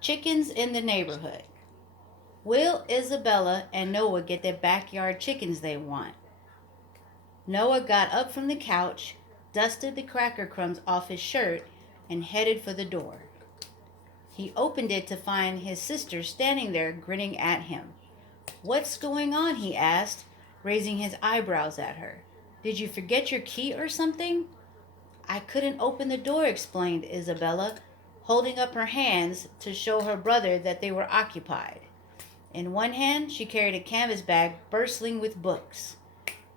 Chickens in the neighborhood. Will Isabella and Noah get the backyard chickens they want? Noah got up from the couch, dusted the cracker crumbs off his shirt, and headed for the door. He opened it to find his sister standing there grinning at him. "What's going on?" he asked, raising his eyebrows at her. "Did you forget your key or something?" "I couldn't open the door," explained Isabella, holding up her hands to show her brother that they were occupied. In one hand, she carried a canvas bag bristling with books.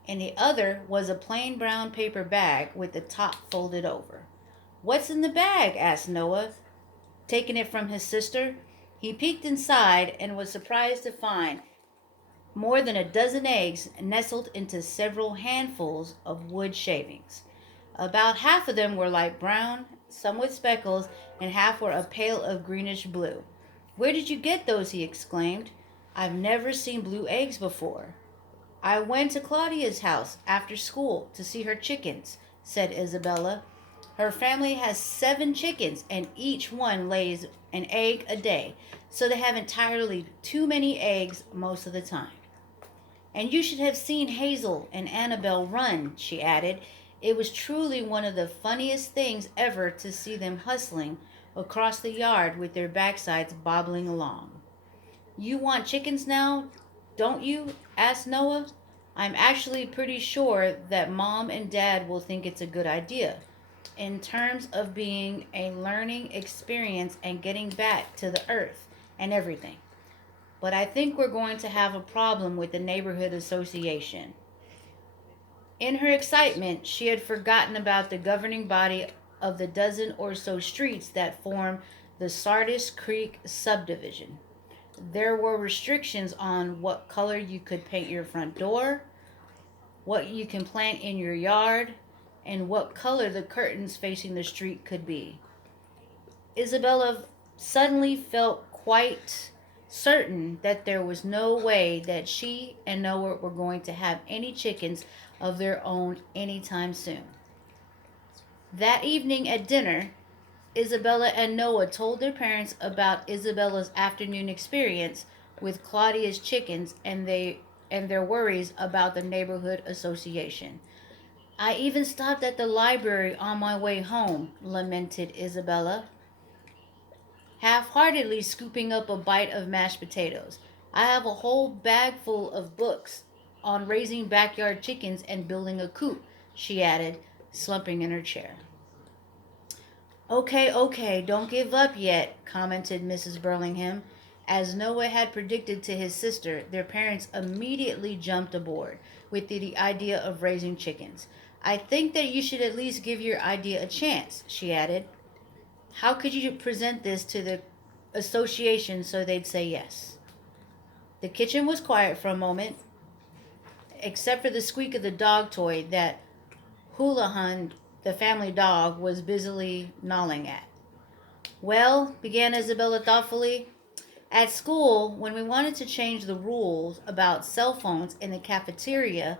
In the other was a plain brown paper bag with the top folded over. "What's in the bag?" asked Noah, taking it from his sister. He peeked inside and was surprised to find more than a dozen eggs nestled into several handfuls of wood shavings. About half of them were light brown, some with speckles, and half were a pale of greenish blue. "Where did you get those?" he exclaimed. "I've never seen blue eggs before." "I went to Claudia's house after school to see her chickens," said Isabella. "Her family has 7 chickens, and each one lays an egg a day, so they have entirely too many eggs most of the time." "And you should have seen Hazel and Annabelle run," she added. "It was truly one of the funniest things ever to see them hustling across the yard with their backsides bobbling along." "You want chickens now, don't you?" asked Noah. "I'm actually pretty sure that Mom and Dad will think it's a good idea, in terms of being a learning experience and getting back to the earth and everything. But I think we're going to have a problem with the neighborhood association." In her excitement, she had forgotten about the governing body of the dozen or so streets that form the Sardis Creek subdivision. There were restrictions on what color you could paint your front door, what you can plant in your yard, and what color the curtains facing the street could be. Isabella suddenly felt quite certain that there was no way that she and Noah were going to have any chickens of their own anytime soon. That evening at dinner, Isabella and Noah told their parents about Isabella's afternoon experience with Claudia's chickens and their worries about the neighborhood association. "I even stopped at the library on my way home," lamented Isabella, half-heartedly scooping up a bite of mashed potatoes. "I have a whole bag full of books on raising backyard chickens and building a coop," she added, slumping in her chair. "Okay, okay, don't give up yet," commented Mrs. Burlingham. As Noah had predicted to his sister, their parents immediately jumped aboard with the idea of raising chickens. "I think that you should at least give your idea a chance," she added. "How could you present this to the association so they'd say yes?" The kitchen was quiet for a moment, except for the squeak of the dog toy that Houlihan, the family dog, was busily gnawing at. "Well," began Isabella thoughtfully, "at school, when we wanted to change the rules about cell phones in the cafeteria,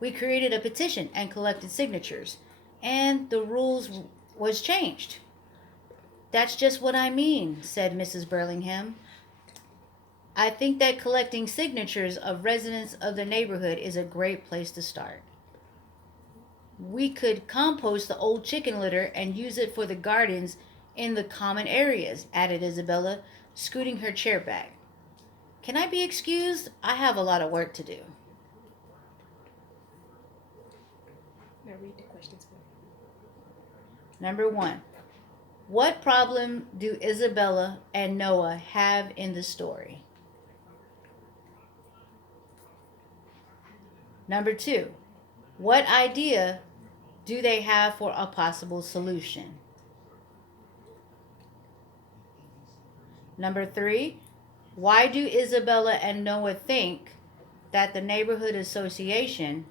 we created a petition and collected signatures, and the rules was changed." "That's just what I mean," said Mrs. Burlingham. "I think that collecting signatures of residents of the neighborhood is a great place to start." "We could compost the old chicken litter and use it for the gardens in the common areas," added Isabella, scooting her chair back. "Can I be excused? I have a lot of work to do." Now read the questions for me. Number 1. What problem do Isabella and Noah have in the story? Number 2. What idea do they have for a possible solution? Number 3. Why do Isabella and Noah think that the neighborhood association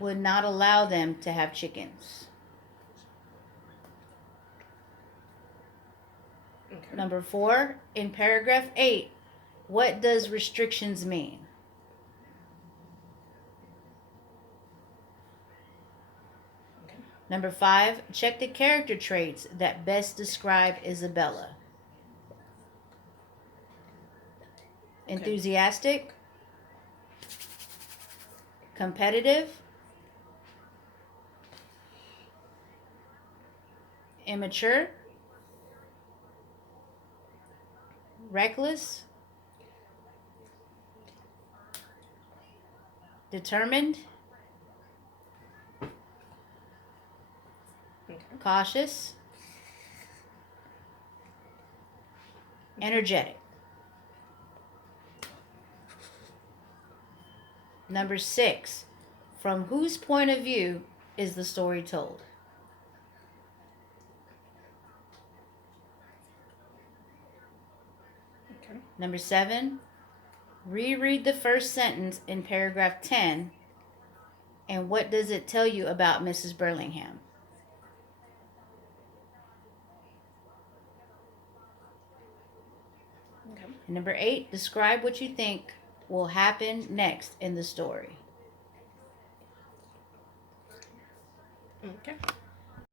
would not allow them to have chickens? Okay. Number 4. In paragraph 8, what does restrictions mean? Okay. Number 5. Check the character traits that best describe Isabella. Enthusiastic, competitive, immature, reckless, determined, Okay. cautious, energetic. Number 6, from whose point of view is the story told? Okay. Number 7, reread the first sentence in paragraph 10, and what does it tell you about Mrs. Burlingham? Okay. And number 8, describe what you think will happen next in the story. Okay.